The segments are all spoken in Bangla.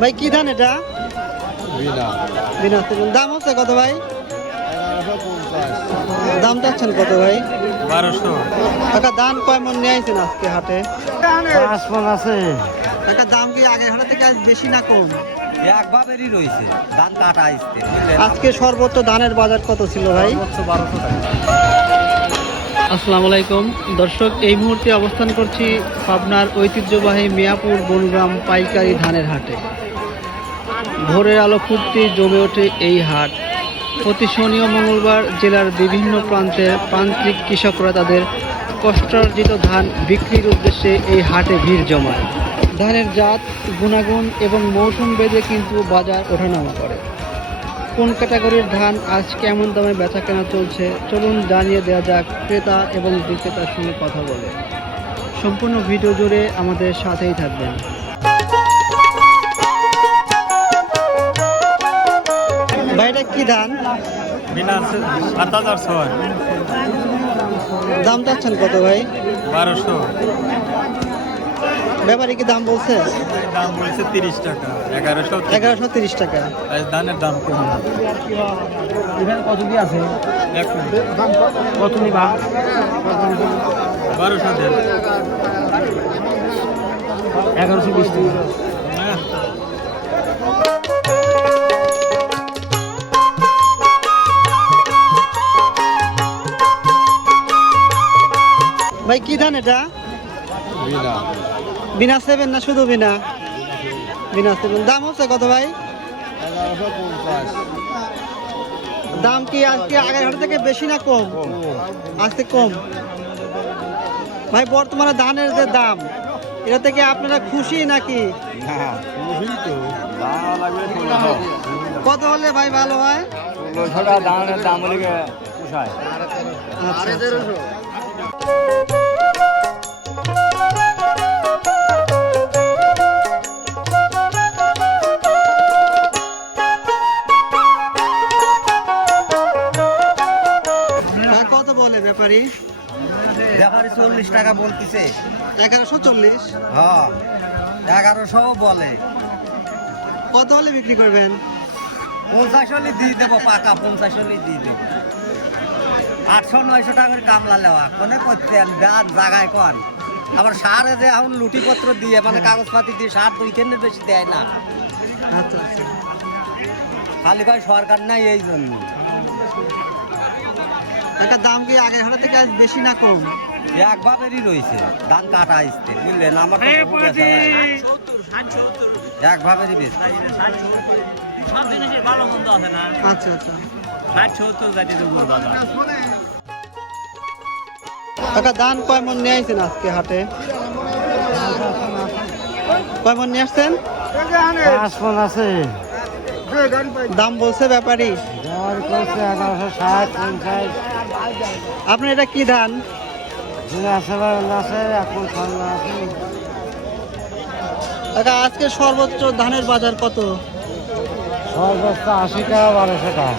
ভাই কি ধান এটা? বিনা। দাম হচ্ছে কত ভাই? দাম চাচ্ছেন কত ভাই? বারোশো। কাকা দাম কয় মন নিয়ে আইছেন আজকে হাটে? পাঁচ মন আছে। কাকা দাম কি আগের হাটে থেকে আজ বেশি না কম? একভাবেরই রয়েছে ধান কাটা আজকে সর্বোচ্চ ধানের বাজার কত ছিল ভাই? সর্বোচ্চ বারোশো টাকা। আসসালামু আলাইকুম। দর্শক, এই মুহূর্তে অবস্থান করছি পাবনার ঐতিহ্যবাহী মিয়াপুর বনগ্রাম পাইকারি ধানের হাটে। ভোরের আলো ফুটতে জমে ওঠে এই হাট। প্রতি শনি ও মঙ্গলবার জেলার বিভিন্ন প্রান্তের প্রান্তিক কৃষকরা তাদের কষ্টার্জিত ধান বিক্রির উদ্দেশ্যে এই হাটে ভিড় জমায়। ধানের জাত, গুণাগুণ এবং মৌসুম বেঁধে কিন্তু বাজার ওঠানামা করে। কোন ক্যাটাগরির ধান আজ কেমন দামে বেচা কেনা চলছে? চলুন জানিয়ে দেওয়া যাক ক্রেতা এবং বিক্রেতার সঙ্গে কথা বলে। সম্পূর্ণ ভিডিও জুড়ে আমাদের সাথেই থাকবেন। ভাইটা কি ধান? দাম চাচ্ছেন কত ভাই? বারোশো। ব্যাপারে কি দাম বলছে? দাম বলছে তিরিশ টাকা এগারোশো এগারোশো তিরিশ টাকা। ধানের দাম কম এখানে কত কি আছে? কত নিবা? বারোশো এগারোশো বিশ টাকা। ভাই কি ধান এটা? বিনা। সেভেন না শুধু বিনা? বিনা সেভেন দাম হচ্ছে কত ভাই? দাম কি আজকে আগের হাট থেকে বেশি না কম? আজকে কম। ভাই বর্তমানে ধানের যে দাম এটা থেকে আপনারা খুশি নাকি? কত হলে ভাই ভালো হয়? ধানের দাম বলে পোষায়। আচ্ছা, ব্যাপারে চল্লিশ টাকা বলতেছে। এগারোশো চল্লিশ? হ্যাঁ এগারোশো বলে। কত হলে বিক্রি করবেন? পঞ্চাশ হলে দিয়ে দেবো পাকা পঞ্চাশ হলে দিয়ে দেবো। আটশো নয়শো টাকার কামলা নেওয়া কোনে করতে আর জাগায় কন। আবার সারে যে এখন লুটিপত্র দিয়ে মানে কাগজপাতি দিয়ে সার দুই কেন্দ্রের বেশি দেয় না। আচ্ছা আচ্ছা। খালি কয় সরকার নাই এই জন্য। একটা দাম কি আগের হাট থেকে বেশি না কম? একভাবেরই রয়েছে। ধান কাটা আসতে বুঝলেন আমার হয় না। একভাবেরই বেশ সব জিনিসের ভালো মন্দ আছে না আচ্ছা আচ্ছা। ষাট সত্তর জাতীয় দুপুর বাজার কাকা দান কয় মন নিয়ে আইছেন আজকে হাটে? কয় মন নিয়ে আসছেন? পাঁচ মন আছে। দাম বলছে ব্যাপারী? আপনার এটা কি ধান? কাকা আজকে সর্বোচ্চ ধানের বাজার কত? সর্বোচ্চ আশি টাকা বারোশো টাকা।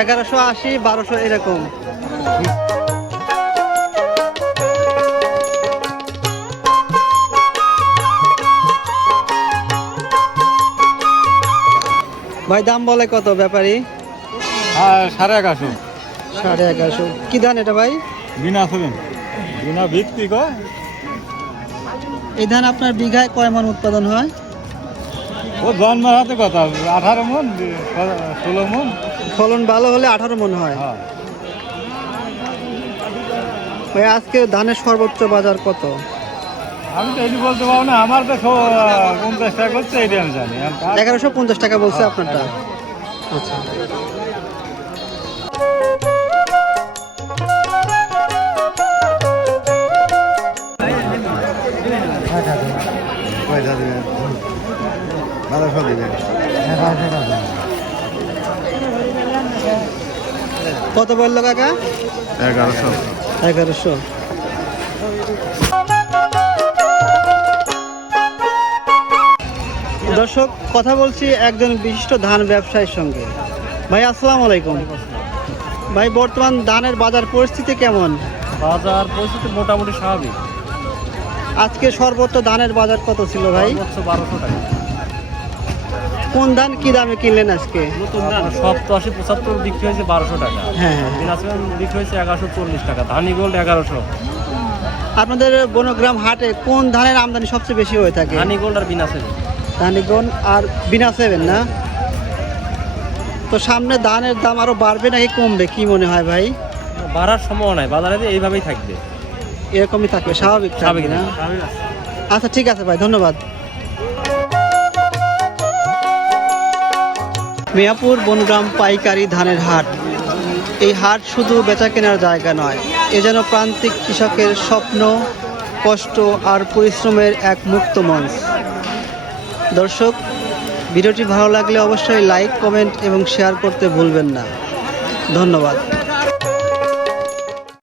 এগারোশো আশি বারোশো এরকম। ভাই দাম বলে কত ব্যাপারী? হ্যাঁ সাড়ে এগারোশো। সাড়ে এগারোশো। কি ধান এটা ভাই? বিনা শুনুন বিনা ভিত্তি কয়? এই ধান আপনার বিঘায় কয় মন উৎপাদন হয়? ও জন্মের হাতে কথা আঠারো মন ষোলো মন। ফলন ভালো হলে আঠারো মন হয়। হ্যাঁ। ভাই আজকে ধানের সর্বোচ্চ বাজার কত? আমি তো এটি বলতে পারব না আমার তো পঞ্চাশ টাকা করছে এটি আমি জানি। এগারোশো পঞ্চাশ টাকা বলছে আপনারটা। আচ্ছা। কত বলল কাকা? এগারোশো। এগারোশো। দর্শক কথা বলছি একজন বিশিষ্ট ধান ব্যবসায়ীর সঙ্গে। ভাই আসসালামু আলাইকুম। ভাই বর্তমান ধানের বাজার পরিস্থিতি কেমন? বাজার পরিস্থিতি মোটামুটি স্বাভাবিক। আজকে সর্বোচ্চ ধানের বাজার কত ছিল ভাই? বারোশো টাকা। কোন ধান কি দামে কিনলেন আজকে? সপ্তাশি পঁচাত্তর বিক্রি হয়েছে বারোশো টাকা। হ্যাঁ হ্যাঁ। দিনাজপুর বিক্রি হয়েছে এগারোশো চল্লিশ টাকা ধানি গোল্ড এগারোশো। আপনাদের বনগ্রাম হাটে কোন ধানের আমদানি সবচেয়ে বেশি হয়ে থাকে? ধানি গোল্ড আর বিনাসে ধানিগণ আর বিনা সেভেন না? তো সামনে ধানের দাম আরও বাড়বে নাকি কমবে কি মনে হয় ভাই? বাড়ার সম্ভাবনা নাই বাজারে যে এইভাবেই থাকবে। এরকমই থাকবে স্বাভাবিক থাকবে না? আচ্ছা ঠিক আছে ভাই ধন্যবাদ। মিয়াপুর বনগ্রাম পাইকারি ধানের হাট। এই হাট শুধু বেচা কেনার জায়গা নয়, এ যেন প্রান্তিক কৃষকের স্বপ্ন, কষ্ট আর পরিশ্রমের এক মুক্ত মঞ্চ। দর্শক, ভিডিওটি ভালো লাগলে অবশ্যই লাইক, কমেন্ট এবং শেয়ার করতে ভুলবেন না। ধন্যবাদ।